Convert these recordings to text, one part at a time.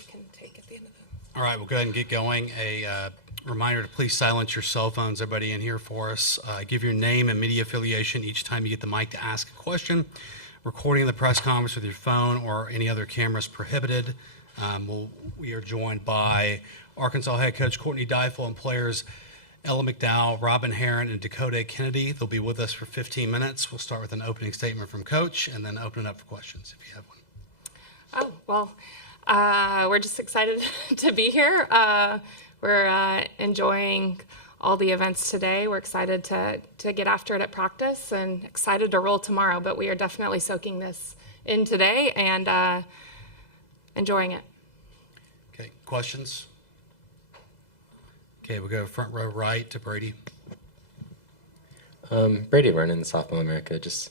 you can take at the end of the. All right, we'll go ahead and get going. A reminder to please silence your cell phones, everybody in here for us. Give your name and media affiliation each time you get the mic to ask a question. Recording the press conference with your phone or any other cameras prohibited. We are joined by Arkansas head coach Courtney Deifel and players Ella McDowell, Robyn, Herron, and Dakota Kennedy. They'll be with us for 15 minutes. We'll start with an opening statement from Coach and then open it up for questions if you have one. Oh, well, we're just excited to be here. We're enjoying all the events today. We're excited to get after it at practice and excited to roll tomorrow, but we are definitely soaking this in today and enjoying it. Okay, questions? Okay, we'll go front row right to Brady. Brady Vernon, Sophomore America. Just,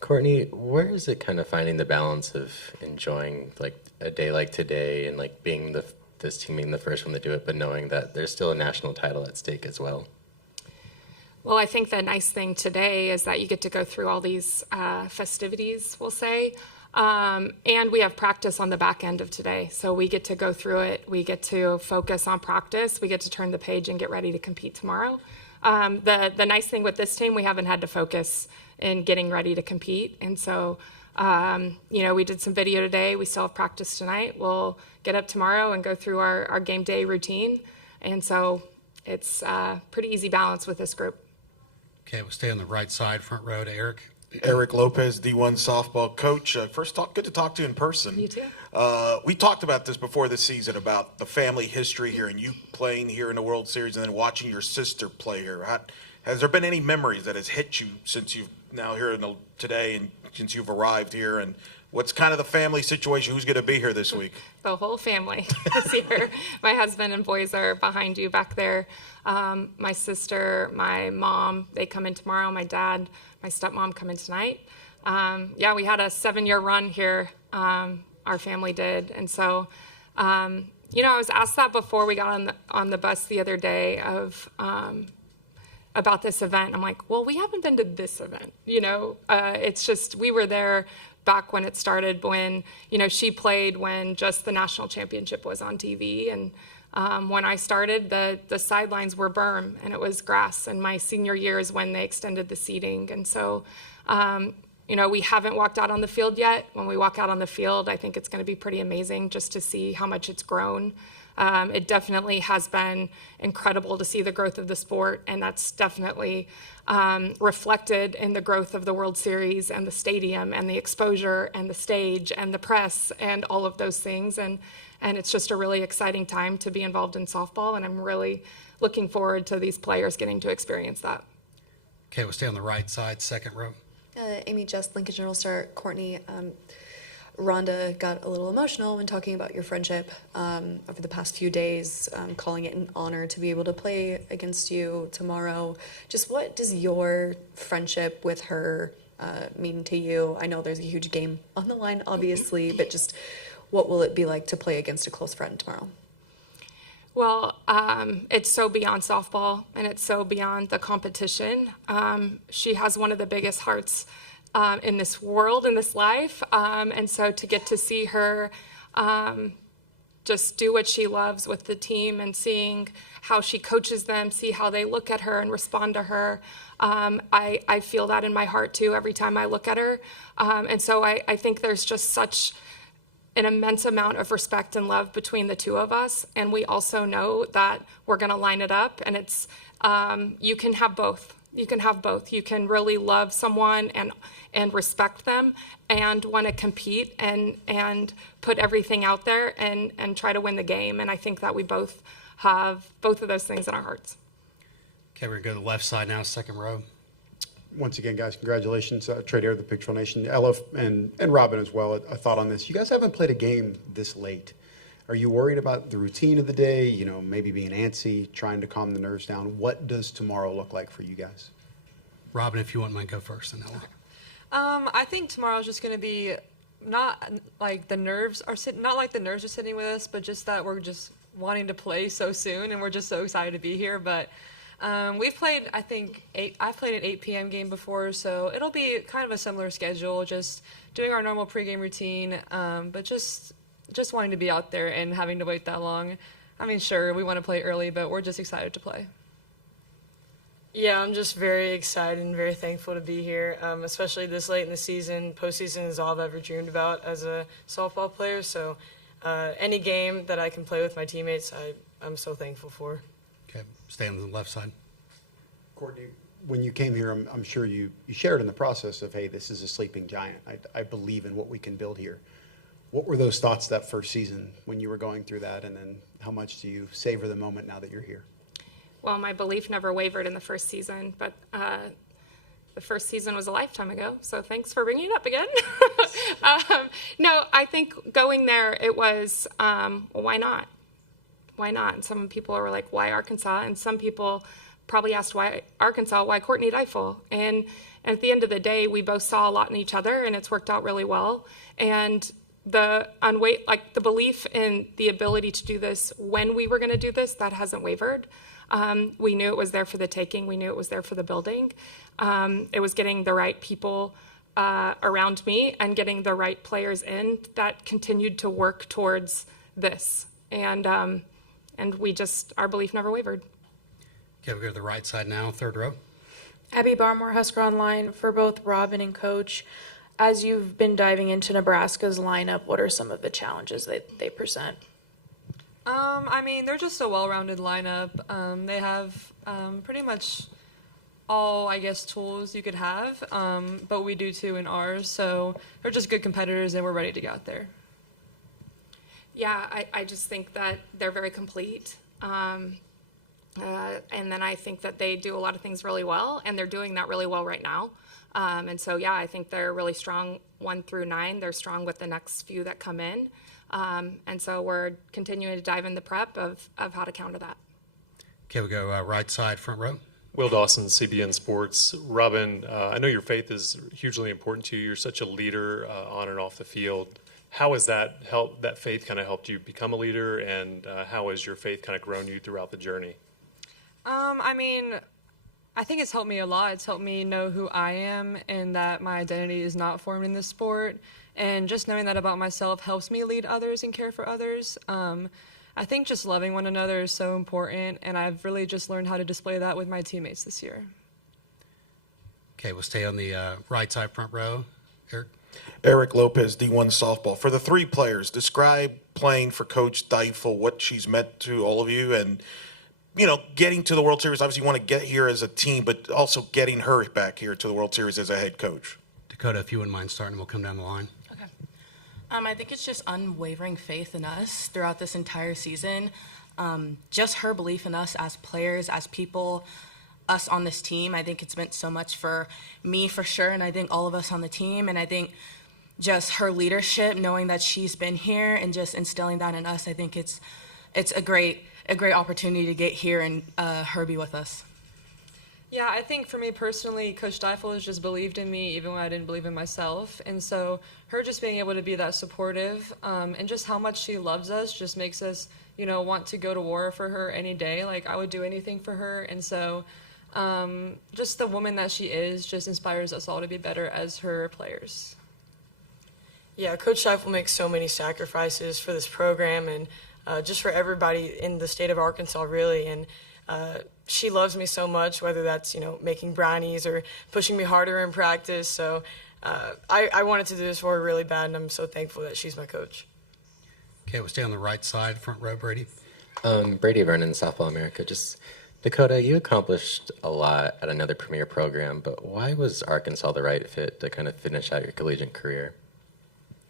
Courtney, where is it kind of finding the balance of enjoying like a day like today and like being this team being the first one to do it, but knowing that there's still a national title at stake as well? Well, I think the nice thing today is that you get to go through all these festivities, we'll say, and we have practice on the back end of today. So we get to go through it. We get to focus on practice. We get to turn the page and get ready to compete tomorrow. The nice thing with this team, we haven't had to focus in getting ready to compete. And so, we did some video today. We still have practice tonight. We'll get up tomorrow and go through our game day routine. And so it's a pretty easy balance with this group. Okay, we'll stay on the right side, front row to Eric. Eric Lopez, D1 softball coach. Good to talk to you in person. You too. We talked about this before the season, about the family history here and you playing here in the World Series and then watching your sister play here. Has there been any memories that has hit you since you've now here today and since you've arrived here? And what's kind of the family situation? Who's going to be here this week? The whole family is here. My husband and boys are behind you back there. My sister, my mom, they come in tomorrow. My dad, my stepmom come in tonight. We had a 7-year run here. Our family did. And so, I was asked that before we got on the bus the other day about this event. I'm like, well, we haven't been to this event. It's just, we were there back when it started, when, she played when just the national championship was on TV. And when I started, the sidelines were berm and it was grass. And my senior year is when they extended the seating. And so, we haven't walked out on the field yet. When we walk out on the field, I think it's going to be pretty amazing just to see how much it's grown. It definitely has been incredible to see the growth of the sport, and that's definitely reflected in the growth of the World Series and the stadium and the exposure and the stage and the press and all of those things. And it's just a really exciting time to be involved in softball, and I'm really looking forward to these players getting to experience that. Okay, we'll stay on the right side, second row. Amy Just, Lincoln Journal Star. Courtney, Rhonda got a little emotional when talking about your friendship over the past few days, calling it an honor to be able to play against you tomorrow. Just what does your friendship with her mean to you? I know there's a huge game on the line, obviously, but just what will it be like to play against a close friend tomorrow? Well, it's so beyond softball, and it's so beyond the competition. She has one of the biggest hearts in this world, in this life. And so to get to see her just do what she loves with the team and seeing how she coaches them, see how they look at her and respond to her, I feel that in my heart too every time I look at her. And so I think there's just such an immense amount of respect and love between the two of us. And we also know that we're going to line it up, and it's, you can have both. You can have both. You can really love someone and respect them and want to compete and put everything out there and try to win the game. And I think that we both have both of those things in our hearts. Okay, we're going to go to the left side now, second row. Once again, guys, congratulations. Trade Air, the Pictorial Nation, Ella and Robyn as well. A thought on this. You guys haven't played a game this late. Are you worried about the routine of the day, maybe being antsy, trying to calm the nerves down? What does tomorrow look like for you guys? Robyn, if you want, might go first, and Ella. I think tomorrow's just going to be not like the nerves are sitting with us, but just that we're just wanting to play so soon, and we're just so excited to be here. But we've played, I've played an 8 p.m. game before, so it'll be kind of a similar schedule, just doing our normal pregame routine, but just just wanting to be out there and having to wait that long. I mean, sure, we want to play early, but we're just excited to play. Yeah, I'm just very excited and very thankful to be here, especially this late in the season. Postseason is all I've ever dreamed about as a softball player, so any game that I can play with my teammates, I'm so thankful for. Okay, stay on the left side. Courtney, when you came here, I'm sure you shared in the process of, hey, this is a sleeping giant. I believe in what we can build here. What were those thoughts that first season when you were going through that, and then how much do you savor the moment now that you're here? Well, my belief never wavered in the first season, but the first season was a lifetime ago, so thanks for bringing it up again. No, I think going there, it was, well, why not? Why not? And some people were like, why Arkansas? And some people probably asked, why Arkansas? Why Courtney Deifel? And at the end of the day, we both saw a lot in each other, and it's worked out really well. And the belief in the ability to do this when we were going to do this, that hasn't wavered. We knew it was there for the taking. We knew it was there for the building. It was getting the right people around me and getting the right players in that continued to work towards this. And our belief never wavered. Okay, we'll go to the right side now, third row. Abby Barmore, Husker Online. For both Robyn and Coach, as you've been diving into Nebraska's lineup, what are some of the challenges that they present? I mean, they're just a well-rounded lineup. They have pretty much all, I guess, tools you could have, but we do too in ours. So they're just good competitors, and we're ready to go out there. Yeah, I just think that they're very complete. And then I think that they do a lot of things really well, and they're doing that really well right now. And so, yeah, I think they're really strong 1 through 9. They're strong with the next few that come in. And so we're continuing to dive in the prep of how to counter that. Okay, we go right side, front row. Will Dawson, CBN Sports. Robyn, I know your faith is hugely important to you. You're such a leader on and off the field. How has that faith kind of helped you become a leader, and how has your faith kind of grown you throughout the journey? I mean, I think it's helped me a lot. It's helped me know who I am and that my identity is not formed in this sport. And just knowing that about myself helps me lead others and care for others. I think just loving one another is so important, and I've really just learned how to display that with my teammates this year. Okay, we'll stay on the right side, front row. Eric? Eric Lopez, D1 softball. For the 3 players, describe playing for Coach Deifel, what she's meant to all of you, and getting to the World Series. Obviously, you want to get here as a team, but also getting her back here to the World Series as a head coach. Dakota, if you wouldn't mind starting, we'll come down the line. Okay. I think it's just unwavering faith in us throughout this entire season. Just her belief in us as players, as people, us on this team. I think it's meant so much for me, for sure, and I think all of us on the team. And I think just her leadership, knowing that she's been here and just instilling that in us, I think it's a great opportunity to get here and her be with us. Yeah, I think for me personally, Coach Deifel has just believed in me even when I didn't believe in myself. And so her just being able to be that supportive and just how much she loves us just makes us, want to go to war for her any day. Like, I would do anything for her. And so just the woman that she is just inspires us all to be better as her players. Yeah, Coach Deifel makes so many sacrifices for this program and just for everybody in the state of Arkansas, really. And she loves me so much, whether that's, making brownies or pushing me harder in practice. So I wanted to do this for her really bad, and I'm so thankful that she's my coach. Okay, we'll stay on the right side, front row, Brady. Brady Vernon, Softball America. Just, Dakota, you accomplished a lot at another premier program, but why was Arkansas the right fit to kind of finish out your collegiate career?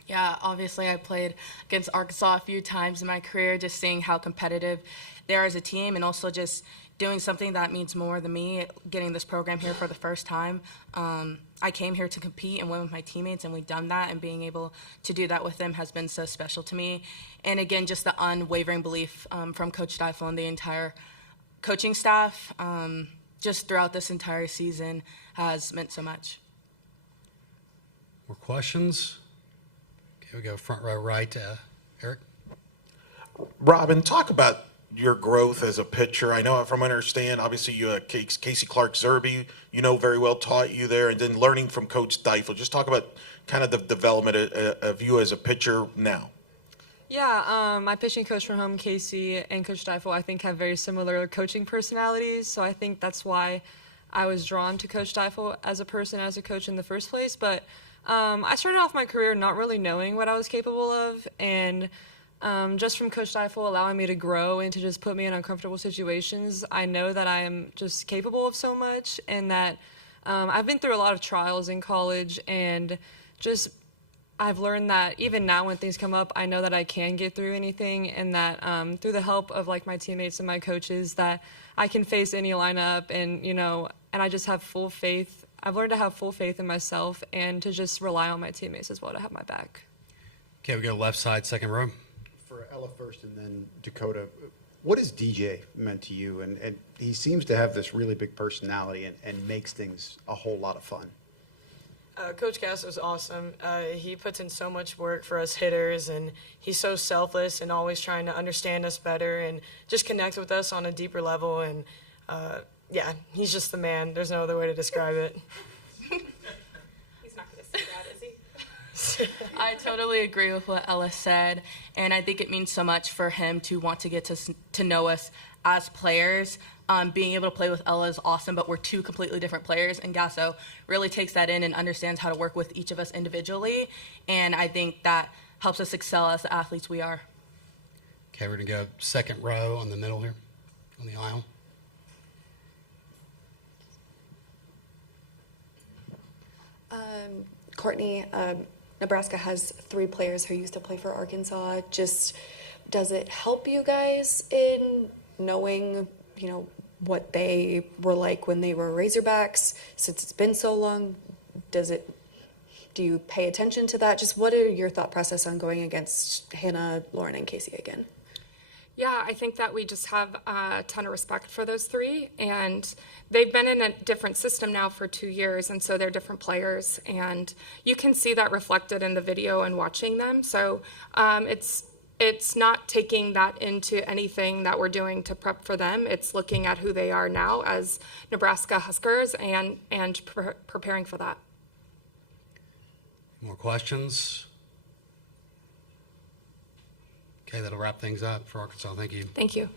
Yeah, obviously I played against Arkansas a few times in my career, just seeing how competitive they are as a team, and also just doing something that means more than me, getting this program here for the first time. I came here to compete and win with my teammates, and we've done that, and being able to do that with them has been so special to me. And again, just the unwavering belief from Coach Deifel and the entire coaching staff just throughout this entire season has meant so much. More questions? Okay, we go front row right. Eric? Robyn, talk about your growth as a pitcher. I know from what I understand, obviously you Casey Clark Zerby, very well taught you there, and then learning from Coach Deifel. Just talk about kind of the development of you as a pitcher now. My pitching coach from home, Casey, and Coach Deifel, I think have very similar coaching personalities. So I think that's why I was drawn to Coach Deifel as a person, as a coach in the first place. But I started off my career not really knowing what I was capable of. And just from Coach Deifel allowing me to grow and to just put me in uncomfortable situations, I know that I am just capable of so much, and that I've been through a lot of trials in college, and just I've learned that even now when things come up, I know that I can get through anything, and that through the help of like my teammates and my coaches, that I can face any lineup, and and I just have full faith. I've learned to have full faith in myself and to just rely on my teammates as well to have my back. Okay, we go left side, second row. For Ella first and then Dakota, what has DJ meant to you? And he seems to have this really big personality and makes things a whole lot of fun. Coach Castro's awesome. He puts in so much work for us hitters, and he's so selfless and always trying to understand us better and just connect with us on a deeper level. And he's just the man. There's no other way to describe it. He's not going to say that, is he? I totally agree with what Ella said, and I think it means so much for him to want to get to know us as players. Being able to play with Ella is awesome, but we're two completely different players, and Gasso really takes that in and understands how to work with each of us individually, and I think that helps us excel as the athletes we are. Okay, we're going to go second row on the middle here, on the aisle. Courtney, Nebraska has 3 players who used to play for Arkansas. Just, does it help you guys in knowing, what they were like when they were Razorbacks, since it's been so long? Do you pay attention to that? Just what are your thought process on going against Hannah, Lauren, and Casey again? Yeah, I think that we just have a ton of respect for those 3, and they've been in a different system now for 2 years, and so they're different players, and you can see that reflected in the video and watching them. So it's not taking that into anything that we're doing to prep for them. It's looking at who they are now as Nebraska Huskers and preparing for that. More questions? Okay, that'll wrap things up for Arkansas. Thank you. Thank you.